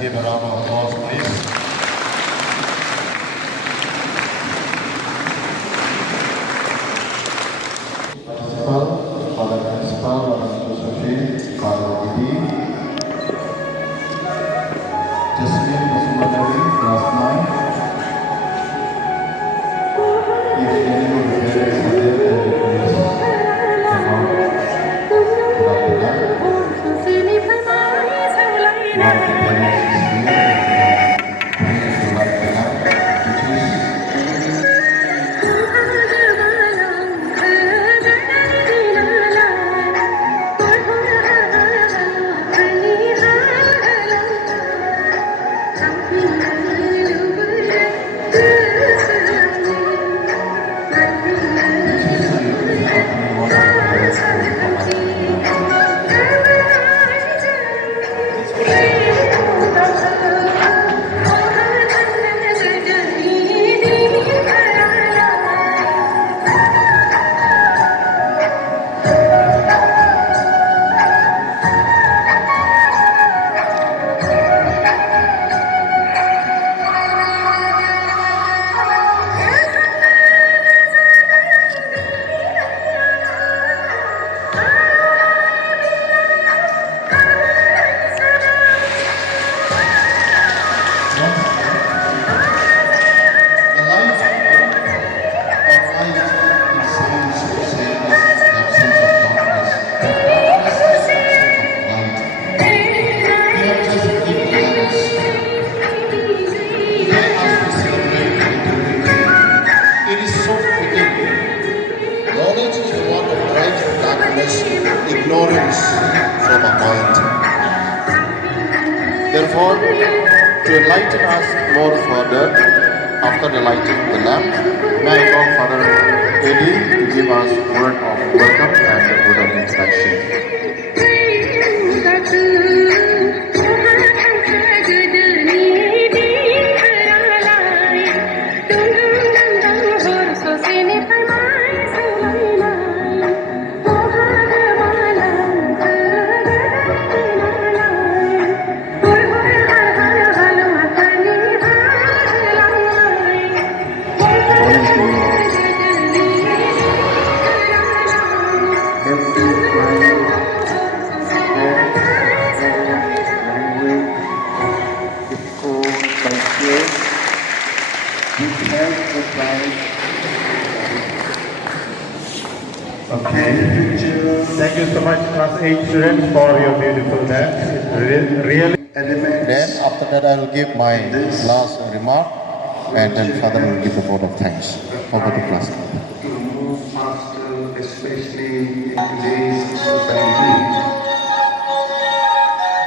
give a round of applause, please. Father Principal, Father Didi, Jasmine Basumandari, class 9. If any of the parents are there, then please come out. Ignorance from our mind. Therefore, to enlighten us more further, after lighting the lamp, may I call Father Eddie to give us word of welcome and a word of introduction. Thank you so much, Class 8 students, for your beautiful dance. It really. Then after that, I will give my last remark, and then Father will give a vote of thanks. Over to class. To move faster, especially in today's society,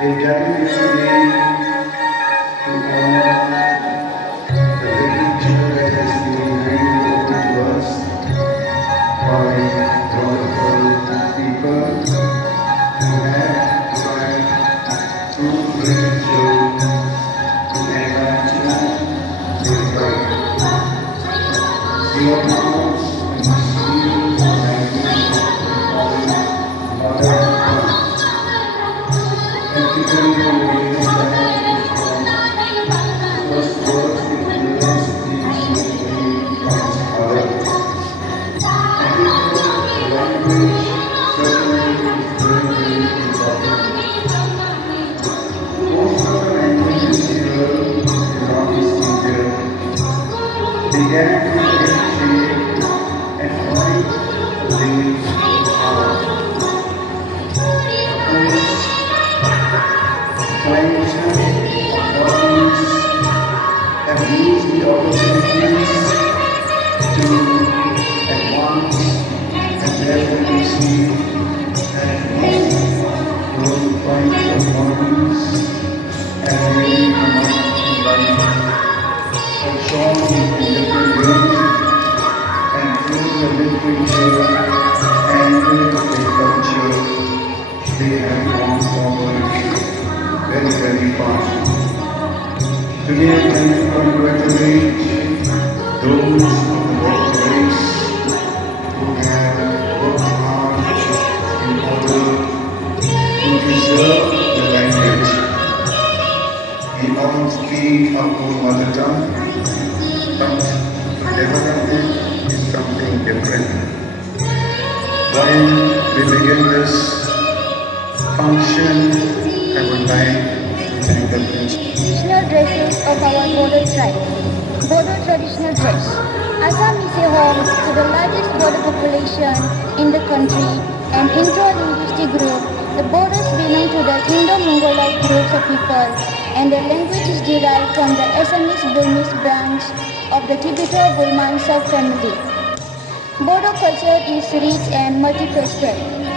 they definitely to honor the literature that has been handed over to us by wonderful people who have tried through literature to enlighten the world. The accounts and histories and language of other tongues, typically related from first words with universities usually comes other. And the language certainly is very important. Most of the languages here in Northeast India began to take shape and find a way to power. Of course, colonizers, authorities have used the opportunities to advance and therefore receive and growing points of economies and really come up in life. And shown in different ways, and through the literature and the culture, they have gone forward very, very fast. Today, I can congratulate those of the world race who have worked hard in order to preserve the language. In not speak our own mother tongue, but to develop it is something different. While we begin this function, I would like to thank the principal. Traditional dresses of our Bodo tribe. Bodo traditional dress. Assam is a home to the largest Bodo population in the country, and intra-linguistic group. The Bodos belong to the Indo-Mongoloid groups of people, and their language is derived from the Assamese-Burmese branch of the Tibeto-Burman subfamily. Bodo culture is rich and multifaceted.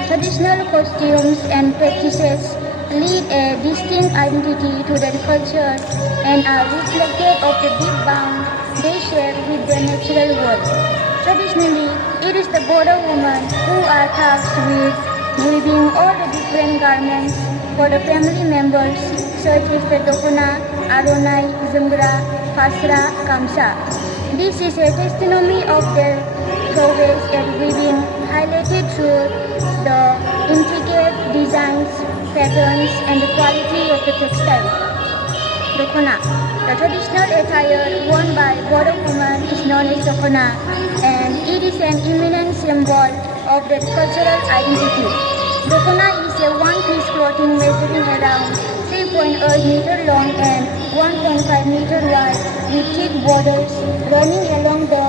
Traditional costumes and practices lead a distinct identity to their culture and are reflected of the deep bond they share with the natural world. Traditionally, it is the Bodo women who are tasked with weaving all the different garments for the family members, such as the dokona, aronai, zumgra, fasra, kamsa. This is a testimony of their prowess at weaving, highlighted through the intricate designs, patterns, and the quality of the textile. Dokona. The traditional attire worn by Bodo women is known as dokona, and it is an eminent symbol of their cultural identity. Dokona is a one-piece clothing measuring around 3.8 meter long and 1.5 meter wide, with thick borders running along the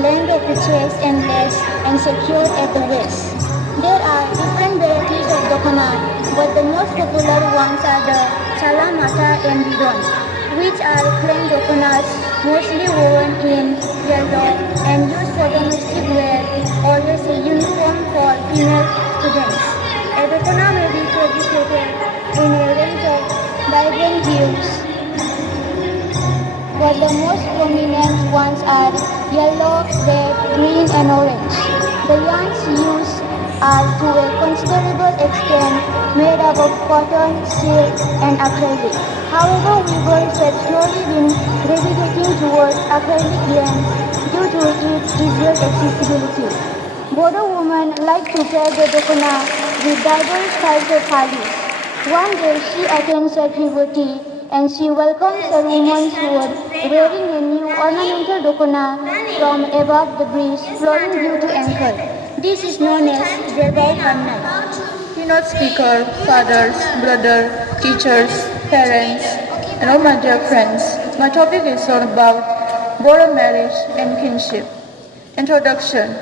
length of the chest and legs and secured at the waist. There are different varieties of dokona, but the most popular ones are the chalamata and bidon, which are plain dokonas mostly worn in yellow and used for domestic wear or as a uniform for female students. A dokona may be fabricated in a range of vibrant hues, but the most prominent ones are yellow, red, green, and orange. The yarns used are to a considerable extent made up of cotton, silk, and acrylic. However, weavers have slowly been gravitating towards acrylic yarns due to its easier accessibility. Bodo women like to pair the dokona with diverse types of saris. One day she attends her puberty and she welcomes her womanhood wearing a new ornamental dokona from above the breast flowing due to ankle. This is known as Jebal Kanai. Keynote speaker, fathers, brothers, teachers, parents, and all my dear friends. My topic is all about Bodo marriage and kinship. Introduction.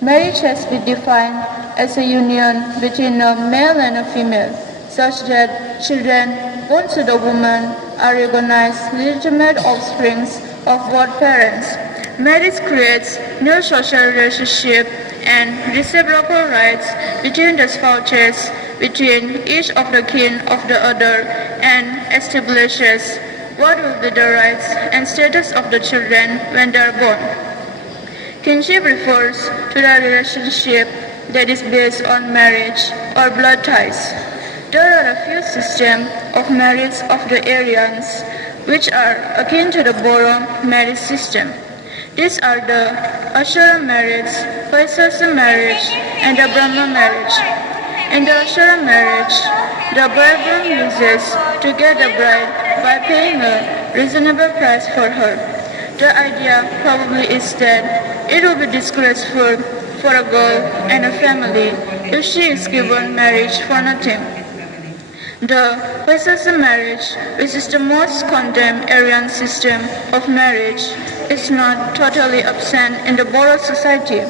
Marriage has been defined as a union between a male and a female, such that children born to the woman are recognized legitimate offsprings of both parents. Marriage creates new social relationship and reciprocal rights between the spouses, between each of the kin of the other, and establishes what will be the rights and status of the children when they are born. Kinship refers to the relationship that is based on marriage or blood ties. There are a few systems of marriage of the Aryans which are akin to the Bodo marriage system. These are the Ashura marriage, Vaisasa marriage, and the Brahma marriage. In the Ashura marriage, the bridegroom uses to get the bride by paying a reasonable price for her. The idea probably is that it will be disgraceful for a girl and a family if she is given marriage for nothing. The Vaisasa marriage, which is the most condemned Aryan system of marriage, is not totally absent in the Bodo society.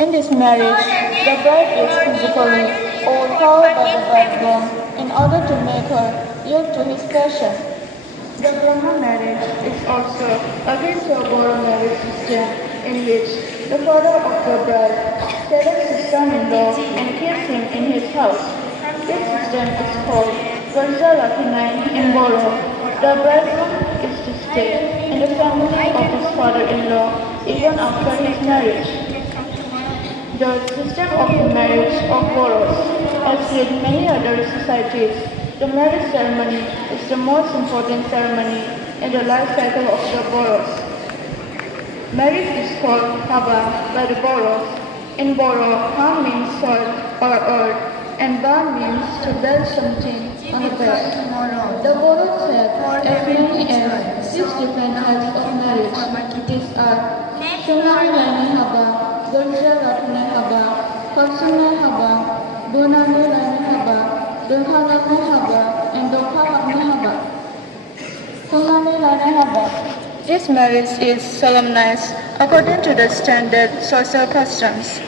In this marriage, the bride is physically overpowered by the bridegroom in order to make her yield to his passion. The Brahma marriage is also akin to a Bodo marriage system in which the father of the bride selects his son-in-law and keeps him in his house. This system is called Kokrajhar in Bodo. The bridegroom is to stay in the family of his father-in-law even after his marriage. The system of the marriage of Bodos, as with many other societies, the marriage ceremony is the most important ceremony in the life cycle of the Bodos. Marriage is called Haba by the Bodos. In Bodo, Ha means soil or earth, and Ba means to build something on the bed. The BODO said as many as 6 different types of marriage. These are Sungai Lainai Haba, Dorja Ratnai Haba, Kokrajhar Haba, Bonane Lainai Haba, Dongkhalanai Haba, and Dongkhalanai Haba. Sungai Lainai Haba. This marriage is solemnized according to the standard social customs.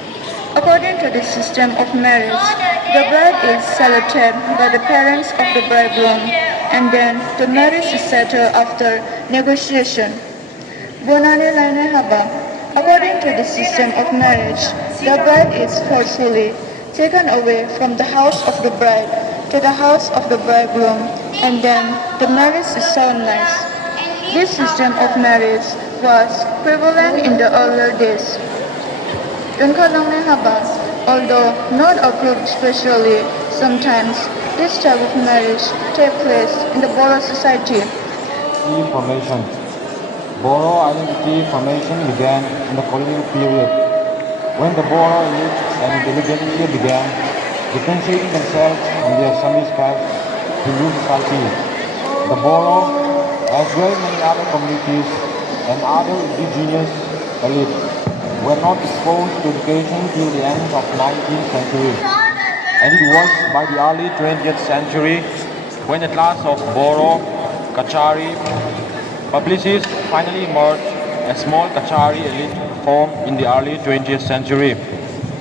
According to the system of marriage, the bride is selected by the parents of the bridegroom, and then the marriage is settled after negotiation. Bonane Lainai Haba. According to the system of marriage, the bride is forcefully taken away from the house of the bride to the house of the bridegroom, and then the marriage is solemnized. This system of marriage was prevalent in the earlier days. Dongkhalanai Haba, although not approved specially, sometimes this type of marriage takes place in the BODO society. Formation. BODO identity formation began in the colonial period, when the BODO elite and intelligentsia began differentiating themselves from the Assamese caste Hindu society. The BODO, as well as many other communities and other indigenous elites, were not exposed to education till the end of 19th century. And it was by the early 20th century when a class of BODO, Kachari, publicists finally emerged. A small Kachari elite formed in the early 20th century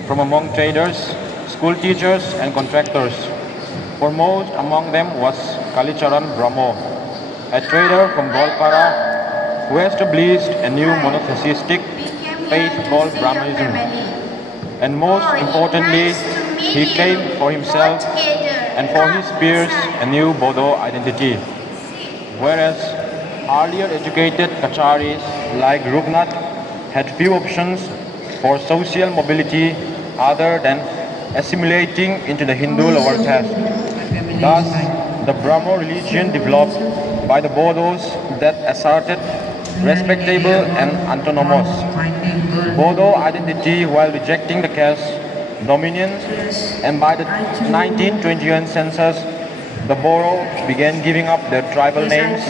from among traders, school teachers and contractors. Foremost among them was Kalicharan Brahmo, a trader from Golkara who established a new monotheistic faith called Brahmanism. And most importantly, he claimed for himself and for his peers a new BODO identity. Whereas earlier educated Kacharis like Rugnath had few options for social mobility other than assimilating into the Hindu lower caste. Thus, the Brahmo religion developed by the BODOs that asserted respectable and autonomous BODO identity while rejecting the caste dominion, and by the 1921 census, the BODO began giving up their tribal names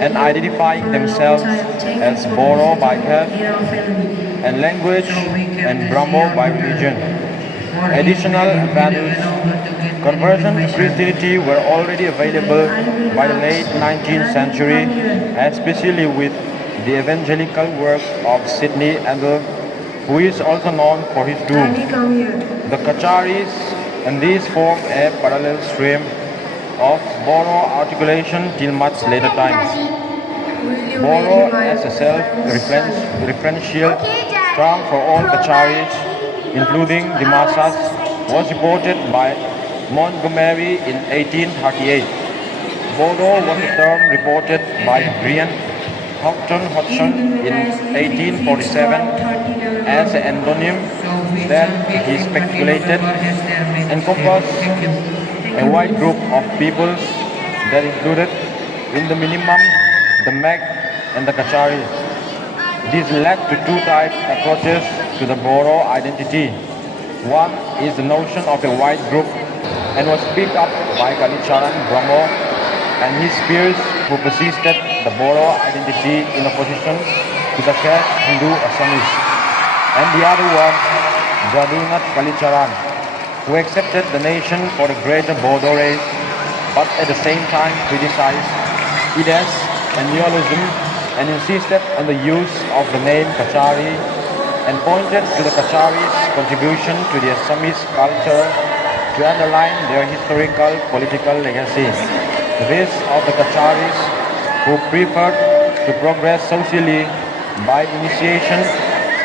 and identifying themselves as BODO by caste and language and Brahmo by religion. Additional values, conversion to Christianity were already available by the late 19th century, especially with the evangelical work of Sidney Andel, who is also known for his doom. The Kacharis and these formed a parallel stream of BODO articulation till much later times. BODO as a self-referential term for all Kacharis, including the Masas, was reported by Montgomery in 1838. BODO was a term reported by Brian Houghton Hodgson in 1847 as an endonym that he speculated encompassed a wide group of peoples that included in the minimum the Meg and the Kachari. This led to two type approaches to the BODO identity. One is the notion of a wide group and was picked up by Kalicharan Brahmo and his peers who persisted the BODO identity in opposition to the caste Hindu Assamese. And the other one, Jadunat Kalicharan, who accepted the nation for the greater BODO race, but at the same time criticized it as a neologism and insisted on the use of the name Kachari and pointed to the Kacharis' contribution to the Assamese culture to underline their historical political legacy. This of the Kacharis who preferred to progress socially by initiation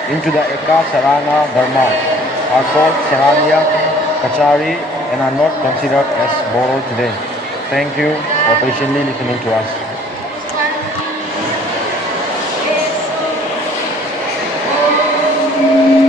into the Eka Sarana Dharma are called Saraniya Kachari and are not considered as BODO today. Thank you for patiently listening to us. Thank you.